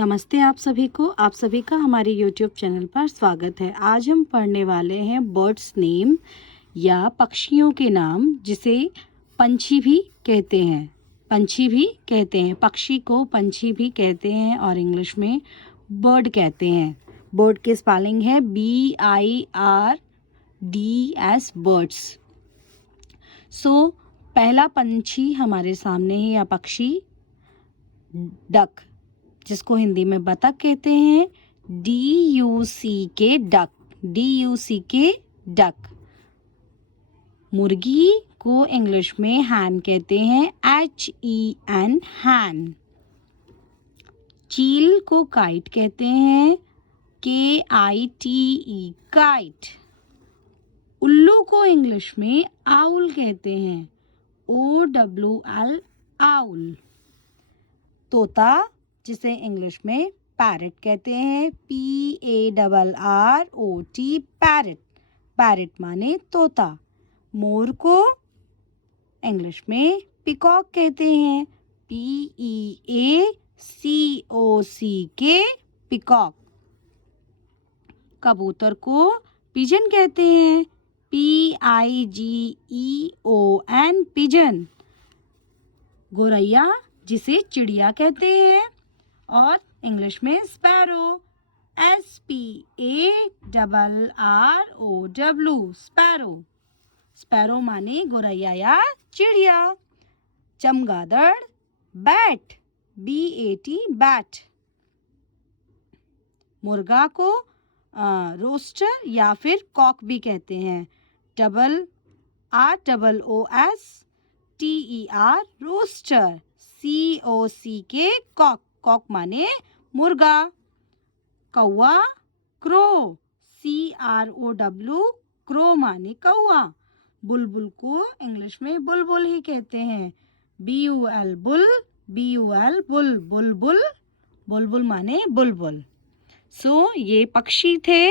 नमस्ते आप सभी को। आप सभी का हमारे YouTube चैनल पर स्वागत है। आज हम पढ़ने वाले हैं बर्ड्स नेम या पक्षियों के नाम, जिसे पंछी भी कहते हैं। पंछी भी कहते हैं, पक्षी को पंछी भी कहते हैं और इंग्लिश में बर्ड कहते हैं। बर्ड की स्पेलिंग है BIRDS बर्ड्स। सो पहला पंछी हमारे सामने है या पक्षी डक, जिसको हिंदी में बतख कहते हैं। DUCK duck, DUCK duck. मुर्गी को इंग्लिश में हैन कहते हैं, HEN हैन। चील को काइट कहते हैं, KITE काइट। उल्लू को इंग्लिश में आउल कहते हैं, OWL आउल। तोता, जिसे इंग्लिश में पैरट कहते हैं, PARROT पैरट। पैरट माने तोता। मोर को इंग्लिश में पिकॉक कहते हैं, PEACOCK पिकॉक। कबूतर को पिजन कहते हैं, PIGEON पिजन। गौरैया, जिसे चिड़िया कहते हैं, और इंग्लिश में स्पैरो, SPARROW स्पैरो। स्पैरो माने गौरैया या चिड़िया। चमगादड़ बैट, BAT बैट। मुर्गा को रोस्टर या फिर कॉक भी कहते हैं, ROOSTER rooster, COCK cock. Cock माने मुर्गा। कौवा क्रो, CROW क्रो माने कौवा। बुलबुल को इंग्लिश में बुलबुल ही कहते हैं, BUL बुल, BUL बुल, बुलबुल। बुलबुल माने बुलबुल। सो ये पक्षी थे,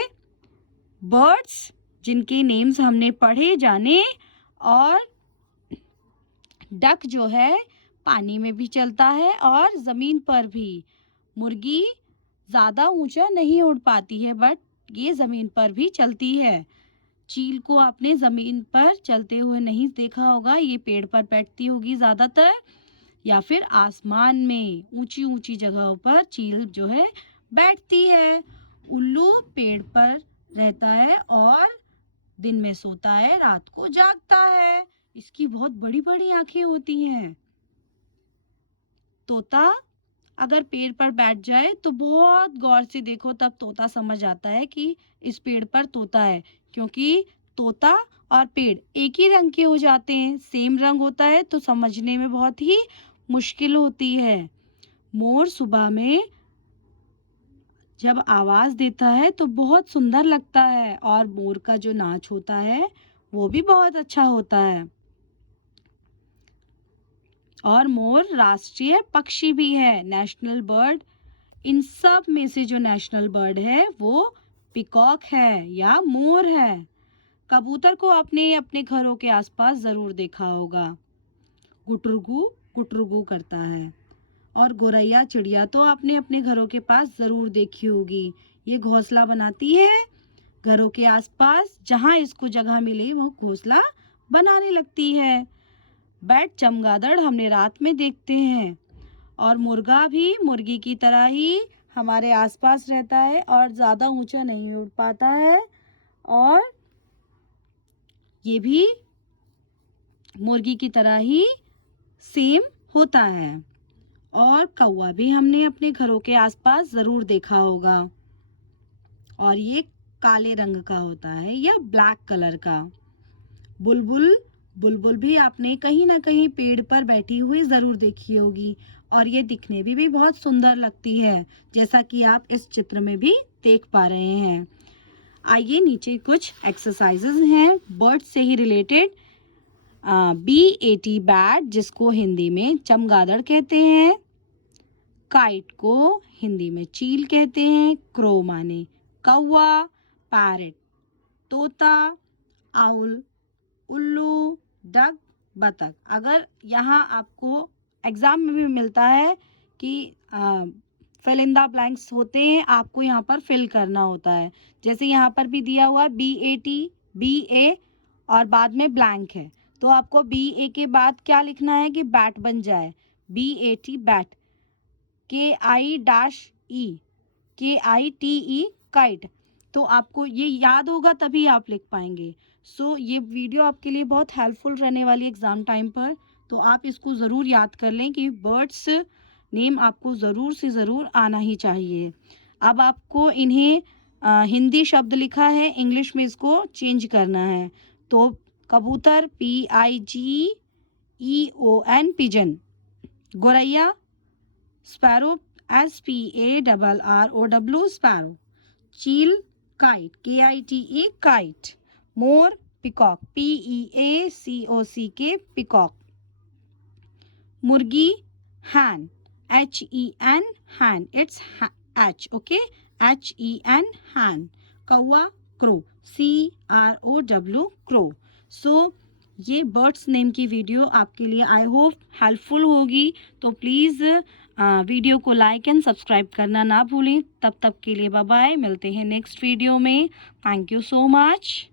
बर्ड्स, जिनके नेम्स हमने पढ़े जाने। और डक जो है पानी में भी चलता है और ज़मीन पर भी। मुर्गी ज़्यादा ऊंचा नहीं उड़ पाती है, बट ये ज़मीन पर भी चलती है। चील को आपने ज़मीन पर चलते हुए नहीं देखा होगा, ये पेड़ पर बैठती होगी ज़्यादातर, या फिर आसमान में ऊंची ऊंची जगहों पर चील जो है बैठती है। उल्लू पेड़ पर रहता है और दिन में सोता है, रात को जागता है। इसकी बहुत बड़ी बड़ी आंखें होती हैं। तोता अगर पेड़ पर बैठ जाए तो बहुत गौर से देखो, तब तोता समझ आता है कि इस पेड़ पर तोता है, क्योंकि तोता और पेड़ एक ही रंग के हो जाते हैं। सेम रंग होता है तो समझने में बहुत ही मुश्किल होती है। मोर सुबह में जब आवाज देता है तो बहुत सुंदर लगता है, और मोर का जो नाच होता है वो भी बहुत अच्छा होता है। और मोर राष्ट्रीय पक्षी भी है, नेशनल बर्ड। इन सब में से जो नेशनल बर्ड है वो पिकॉक है या मोर है। कबूतर को आपने अपने घरों के आसपास जरूर देखा होगा, गुटरुगु गुटरुगु करता है। और गौरैया चिड़िया तो आपने अपने घरों के पास जरूर देखी होगी। ये घोंसला बनाती है घरों के आसपास, जहाँ इसको जगह मिले वो घोंसला बनाने लगती है। बैट, चमगादड़ हमने रात में देखते हैं, और मुर्गा भी मुर्गी की तरह ही हमारे आसपास रहता है और ज़्यादा ऊंचा नहीं उड़ पाता है, और ये भी मुर्गी की तरह ही सेम होता है। और कौवा भी हमने अपने घरों के आसपास ज़रूर देखा होगा, और ये काले रंग का होता है या ब्लैक कलर का। बुलबुल, बुलबुल भी आपने कहीं ना कहीं पेड़ पर बैठी हुई ज़रूर देखी होगी, और ये दिखने भी बहुत सुंदर लगती है, जैसा कि आप इस चित्र में भी देख पा रहे हैं। आइए नीचे कुछ एक्सरसाइजेज हैं बर्ड से ही रिलेटेड। BAT बैट, जिसको हिंदी में चमगादड़ कहते हैं। काइट को हिंदी में चील कहते हैं। क्रो माने कौवा। पैरट तोता। आउल उल्लू। डक बतख। अगर यहाँ आपको एग्जाम में भी मिलता है कि फिल इन द ब्लैंक्स होते हैं, आपको यहाँ पर फिल करना होता है। जैसे यहाँ पर भी दिया हुआ है BAT, BA और बाद में ब्लैंक है, तो आपको BA के बाद क्या लिखना है कि बैट बन जाए, BAT bat, KI-E, KITE kite. तो आपको ये याद होगा तभी आप लिख पाएंगे। सो ये वीडियो आपके लिए बहुत हेल्पफुल रहने वाली एग्ज़ाम टाइम पर, तो आप इसको ज़रूर याद कर लें कि बर्ड्स नेम आपको ज़रूर से ज़रूर आना ही चाहिए। अब आपको इन्हें हिंदी शब्द लिखा है, इंग्लिश में इसको चेंज करना है। तो कबूतर PIGEON पिजन, गोरैया स्पैरो SPARROW स्पैरो, चील काइट KITE काइट, मोर पिकॉक PEACOCK पिकॉक, मुर्गी hen HEN hen, it's H, okay, HEN hen, कौवा क्रो CROW क्रो। सो ये बर्ड्स नेम की वीडियो आपके लिए आई होप हेल्पफुल होगी। तो प्लीज़ वीडियो को लाइक एंड सब्सक्राइब करना ना भूलें। तब तक के लिए बाय बाय, मिलते हैं नेक्स्ट वीडियो में। Thank you so much.